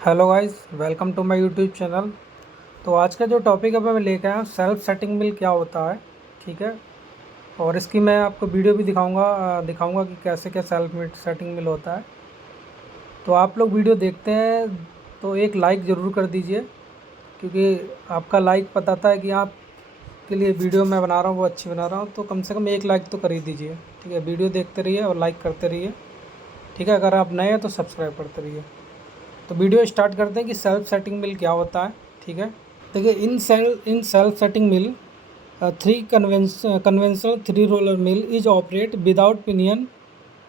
Hello guys, welcome to my YouTube channel. तो आज का जो टॉपिक है मैं लेके आया हूँ, सेल्फ सेटिंग मिल क्या होता है। ठीक है। और इसकी मैं आपको वीडियो भी दिखाऊंगा कि कैसे क्या सेल्फ सेटिंग मिल होता है। तो आप लोग वीडियो देखते हैं तो एक लाइक ज़रूर कर दीजिए, क्योंकि आपका लाइक बताता है कि आपके लिए वीडियो मैं बना रहा हूँ वो अच्छी बना रहा हूँ। तो कम से कम एक लाइक तो कर ही दीजिए। ठीक है, वीडियो देखते रहिए और लाइक करते रहिए। ठीक है, अगर आप नए हैं तो सब्सक्राइब करते रहिए। तो वीडियो स्टार्ट करते हैं कि सेल्फ सेटिंग मिल क्या होता है। ठीक है। देखिए, in self setting mill three conventional three roller mill is operate without pinion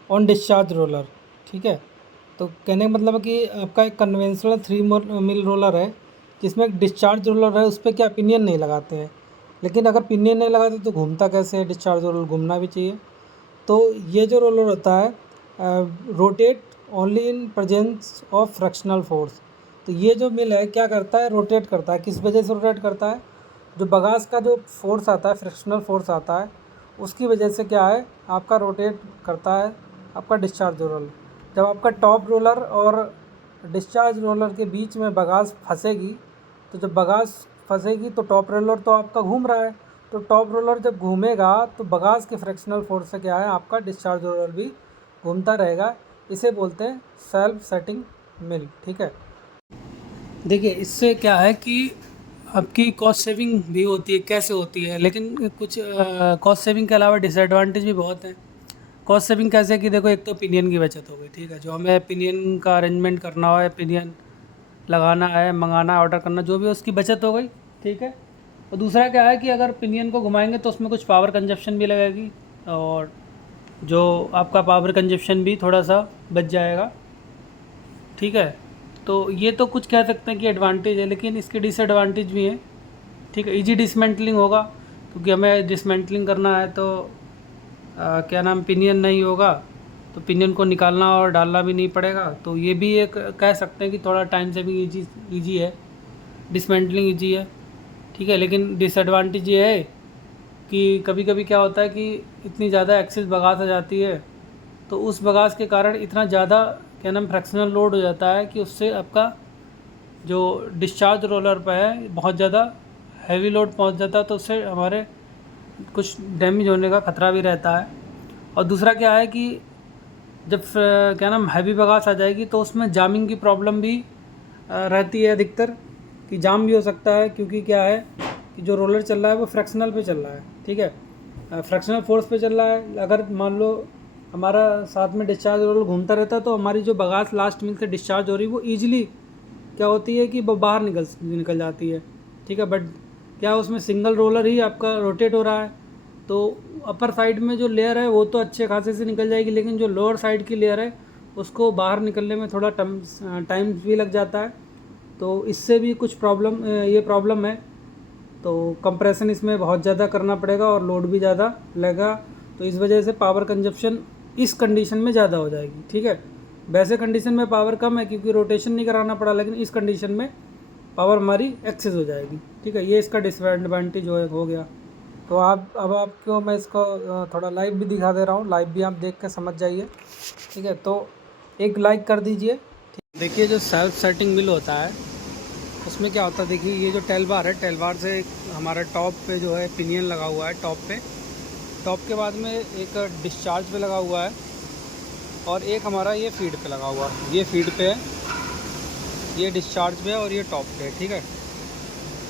on discharge roller. ठीक है। तो कहने का मतलब है कि आपका एक कन्वेंशनल थ्री मिल रोलर है, जिसमें एक डिस्चार्ज रोलर है, उस पर क्या पिनियन नहीं लगाते हैं। लेकिन अगर पिनियन नहीं लगाते तो घूमता कैसे है? डिस्चार्ज रोलर घूमना भी चाहिए। तो ये जो रोलर होता है rotate only in presence of fractional force. तो ये जो मिल है क्या करता है? रोटेट करता है। किस वजह से रोटेट करता है? जो बगास का जो फोर्स आता है, फ्रिक्शनल फोर्स आता है, उसकी वजह से क्या है, आपका रोटेट करता है आपका डिस्चार्ज रोलर। जब आपका टॉप रोलर और डिस्चार्ज रोलर के बीच में बगास फंसेगी, तो जब बगास फंसेगी तो टॉप रोलर तो आपका घूम रहा है। तो टॉप रोलर जब घूमेगा तो बगास के फ्रैक्शनल फोर्स से क्या है, आपका डिस्चार्ज रोलर भी घूमता रहेगा। इसे बोलते हैं सेल्फ सेटिंग मिल। ठीक है। देखिए, इससे क्या है कि आपकी कॉस्ट सेविंग भी होती है। कैसे होती है? लेकिन कुछ कॉस्ट सेविंग के अलावा डिसएडवांटेज भी बहुत हैं। कॉस्ट सेविंग कैसे कि देखो, एक तो पिनियन की बचत हो गई। ठीक है, जो हमें पिनियन का अरेंजमेंट करना हो, पिनियन लगाना है, मंगाना है, ऑर्डर करना, जो भी है उसकी बचत हो गई। ठीक है। और दूसरा क्या है कि अगर पिनियन को घुमाएंगे तो उसमें कुछ पावर कंजप्शन भी लगेगी, और जो आपका पावर कंजप्शन भी थोड़ा सा बच जाएगा। ठीक है। तो ये तो कुछ कह सकते हैं कि एडवांटेज है, लेकिन इसके डिसएडवांटेज भी हैं। ठीक है, इजी डिसमेंटलिंग होगा, क्योंकि हमें डिसमेंटलिंग करना है तो क्या नाम, पिनियन नहीं होगा तो पिनियन को निकालना और डालना भी नहीं पड़ेगा। तो ये भी एक कह सकते हैं कि थोड़ा टाइम सेविंग ईजी है, डिसमेंटलिंग ईजी है। ठीक है। लेकिन डिसएडवांटेज ये है कि कभी कभी क्या होता है कि इतनी ज़्यादा एक्सेस बगास आ जाती है, तो उस बगास के कारण इतना ज़्यादा क्या नाम फ्रैक्शनल लोड हो जाता है कि उससे आपका जो डिस्चार्ज रोलर पे है बहुत ज़्यादा हैवी लोड पहुंच जाता है, तो उससे हमारे कुछ डैमेज होने का ख़तरा भी रहता है। और दूसरा क्या है कि जब क्या नाम हैवी बगास आ जाएगी तो उसमें जामिंग की प्रॉब्लम भी रहती है अधिकतर, कि जाम भी हो सकता है, क्योंकि क्या है कि जो रोलर चल रहा है वो फ्रैक्शनल पे चल रहा है। ठीक है, फ्रैक्शनल फोर्स पे चल रहा है। अगर मान लो हमारा साथ में डिस्चार्ज रोलर घूमता रहता है तो हमारी जो बगास लास्ट मिल से डिस्चार्ज हो रही है वो ईजिली क्या होती है कि वो बाहर निकल जाती है। ठीक है। बट क्या उसमें सिंगल रोलर ही आपका रोटेट हो रहा है, तो अपर साइड में जो लेयर है वो तो अच्छे खासे से निकल जाएगी, लेकिन जो लोअर साइड की लेयर है उसको बाहर निकलने में थोड़ा टाइम भी लग जाता है। तो इससे भी कुछ ये प्रॉब्लम है। तो कंप्रेशन इसमें बहुत ज़्यादा करना पड़ेगा और लोड भी ज़्यादा लगेगा, तो इस वजह से पावर कंजप्शन इस कंडीशन में ज़्यादा हो जाएगी। ठीक है। वैसे कंडीशन में पावर कम है क्योंकि रोटेशन नहीं कराना पड़ा, लेकिन इस कंडीशन में पावर हमारी एक्सेस हो जाएगी। ठीक है, ये इसका डिसएडवांटेज हो गया। तो अब आपको मैं इसको थोड़ा लाइव भी दिखा दे रहा हूँ, लाइव भी आप देख के समझ जाइए। ठीक है, तो एक लाइक कर दीजिए। देखिए, जो सेल्फ सेटिंग मिल होता है उसमें क्या होता है, देखिए ये जो टेल बार है, टेल बार से हमारा टॉप पे जो है पिनियन लगा हुआ है। टॉप के बाद में एक डिस्चार्ज पे लगा हुआ है, और एक हमारा ये फीड पे लगा हुआ है। ये फीड पे है, ये डिस्चार्ज पे है, और ये टॉप पे है। ठीक है।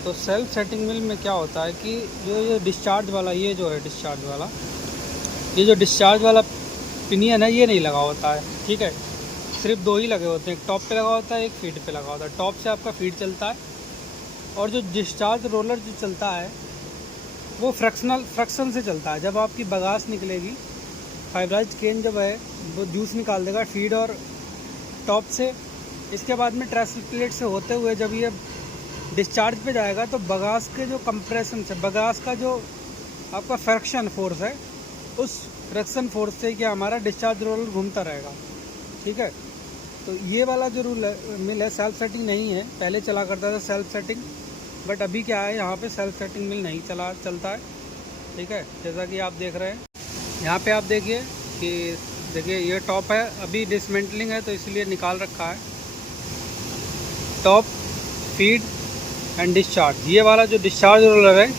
तो सेल्फ सेटिंग मिल में क्या होता है कि जो ये डिस्चार्ज वाला, ये जो है डिस्चार्ज वाला, ये जो डिस्चार्ज वाला पिनियन है ये नहीं लगा होता है। ठीक है। सिर्फ दो ही लगे होते हैं, एक टॉप पे लगा होता है, एक फीड पे लगा होता है। टॉप से आपका फीड चलता है, और जो डिस्चार्ज रोलर जो चलता है वो फ्रैक्शन से चलता है। जब आपकी बगास निकलेगी, फाइब्राइज केन जब है वो जूस निकाल देगा फीड और टॉप से। इसके बाद में ट्रेस प्लेट से होते हुए जब ये डिस्चार्ज पे जाएगा तो बगास के जो कंप्रेशन से, बगास का जो आपका फ्रैक्शन फोर्स है, उस फ्रैक्शन फोर्स से क्या हमारा डिस्चार्ज रोलर घूमता रहेगा। ठीक है। तो ये वाला जो मिल है सेल्फ सेटिंग नहीं है। पहले चला करता था सेल्फ सेटिंग, बट अभी क्या है, यहाँ पे सेल्फ सेटिंग मिल नहीं चलता है। ठीक है, जैसा कि आप देख रहे हैं यहाँ पे, आप देखिए कि देखिए ये टॉप है, अभी डिसमेंटलिंग है तो इसलिए निकाल रखा है। Top, feed and discharge. ये वाला जो डिस्चार्ज रोलर है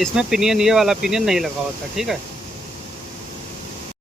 इसमें पिनियन, ये वाला पिनियन नहीं लगा होता, ठीक है।